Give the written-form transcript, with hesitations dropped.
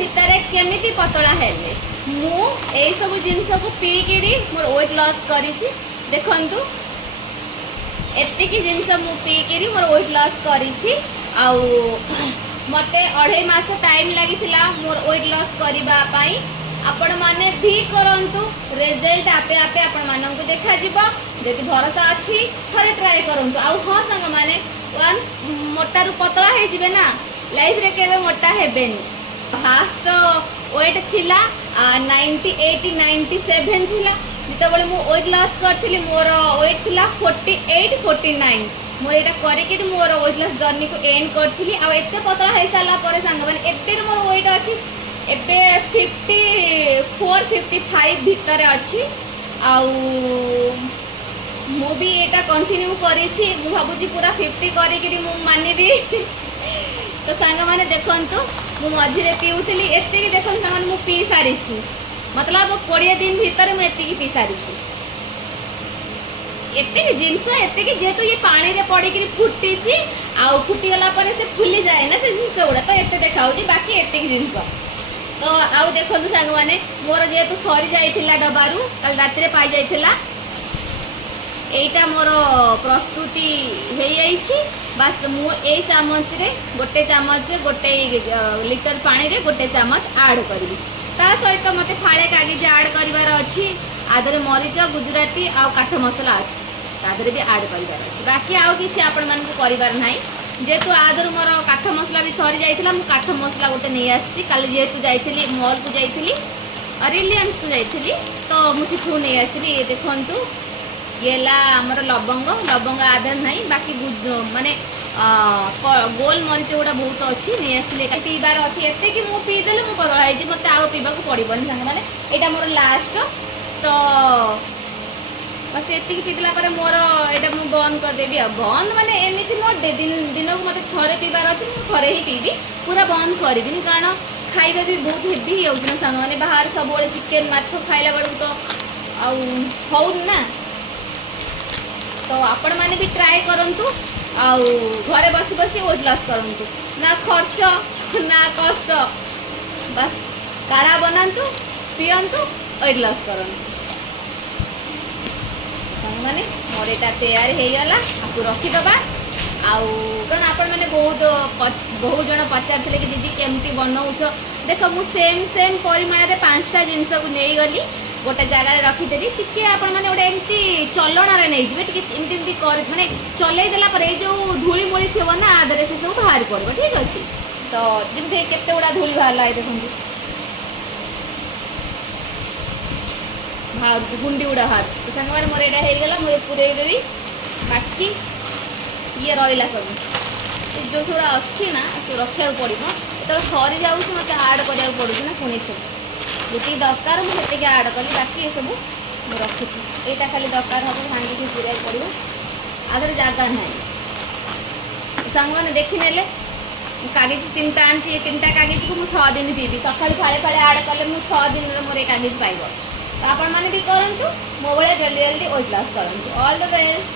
भितर केमिति पतला हेले मु एई सब जिंस को पीकिरी मोर वेट लॉस करिछि देखंतु एतिकी जिंस मु पीकिरी मोर वेट लॉस करिछि आउ मते 2.5 मास टाइम लागिथिला मोर वेट लॉस करिबा पई आपण माने भी करंतु रिजल्ट आपे आपे आपण मानन को देखा जिवो जदि भरोसा अछि थरे ट्राई करंतु आउ हां संग माने वंस मोटा रु पतला हे जिवे ना लाइफ रे केबे मोटा हेबेनी फास्ट वेट थिला 98 97 थिला जितबळे मु वेट लॉस करथिली मोर वेट थिला 48 49 मोर एटा करे कि मोर वेट लॉस जर्नी को एंड करथिली आ एते पतला हे साला परे संग माने एबे मोर वेट अछि एबे 54 55 भितर अछि आउ मु भी एटा कंटिन्यू करिछि मु भाबुछि पूरा 50 करी कि मु मानिबी तो सांग माने देखंतु मु मझी रे पिउतली एते कि देखन सांग मु पी सारिछि मतलब 20 दिन भितर मु एते कि पी सारिछि एते कि जिंस एते कि जेतु ये पानी रे पड़ी कि फुटीछि आ फुटी गला परे से फुली जाए ना से जिंस उडा तो एते देखाउछि बाकी एते कि जिंस तो आउ देखंतु सांग माने मोर जेतु सरी जाइथिला डबारू कल रात रे पाई जाइथिला एटा मोर प्रस्तुति हो जाइछि बस मु ए चामच रे गोटे चामच गोटे लिटर पानी रे गोटे चामच ऐड करबी ता सहित मते फाळे कागज ऐड करिवार अछि आदरे मरीच गुजराती आ काठ मसला अछि तादरे भी ऐड करिवार अछि बाकी आउ किछि आपण मन को करिवार नाही जेतु आदर मोर काठ मसला भी सरी जाइथिला मु काठ मसला गोटे नै आछि काल जेतु जाइथिली मॉल को जाइथिली रिलायंस को जाइथिली तो मु सिठू नै आछली ये देखंतु येला हमर लवंग लवंग आदर नहीं बाकी माने गोल मरीच गुड़ा बहुत अच्छी नहीं आसले पीबार अच्छी एते कि मु पी देले मु पतला है मत आउ पीबा को पड़बनी संग माने एटा मोर लास्ट तो बस एति कि पीतला पर मोर एटा मु बंद कर देबी बंद माने एमिति मोर दिन को मते थरे पीबार अछि मु थरे ही पीबी पूरा बंद करबिनी कारण खाइबा भी बहुत हेवी ही होउछ संग माने बाहर सब बेले चिकन माछ खाइला बेल तो आउ हो ना तो आपण माने भी ट्राई करंतु आउ घरे बसी बसी वेट लॉस करंतु ना खर्च ना कष्ट बस काढ़ा बनांतु पियंतु वेट लॉस करंतु माने मोर एटा तैयार हे गला आपको रखी दबा आउ कारण आपण माने बहुत जण पचार थिले कि दीदी केमती बनाउछ देखो मु सेम परिमाण रे 5टा जिंस को नै गली गोटे जगह रखीदेली टिके आपण माने गोटे एमती चलना रे नै जिवे टिके एमती एमती कर माने चलै देला पर ए जो धूली मूली थिबो ना आदरे से सब बाहर पड़बो ठीक अछि तो जेमते केते उडा धूली बाहरला ए देखंतु बाहर गुंडी उडा बाहर तो संग माने मोर एडा हे गेला मु पुरै देबी बाकी ये रहिला सब ए जो थोड़ा अछि ना तो रखिया पड़िबो तो सरी जाउ मते ऐड करिया पड़ुछ ना पुनी सब जी दरकार मुझे ऐड कली बाकी ये सब रखी यहाँ खाली दरकार हम भांगिक पूरा पड़ो आधर जगह ना सांग मैंने देखने कागज 3टा आनी 3टा कागज को मुझे 6 दिन पीबी सका फाड़े फाड़े ऐड कले मुझे 6 दिन मोर कागज पाइब तो आपण मैंने भी करूँ मो भाया जल्दी जल्दी वेट लॉस करूँ ऑल द बेस्ट।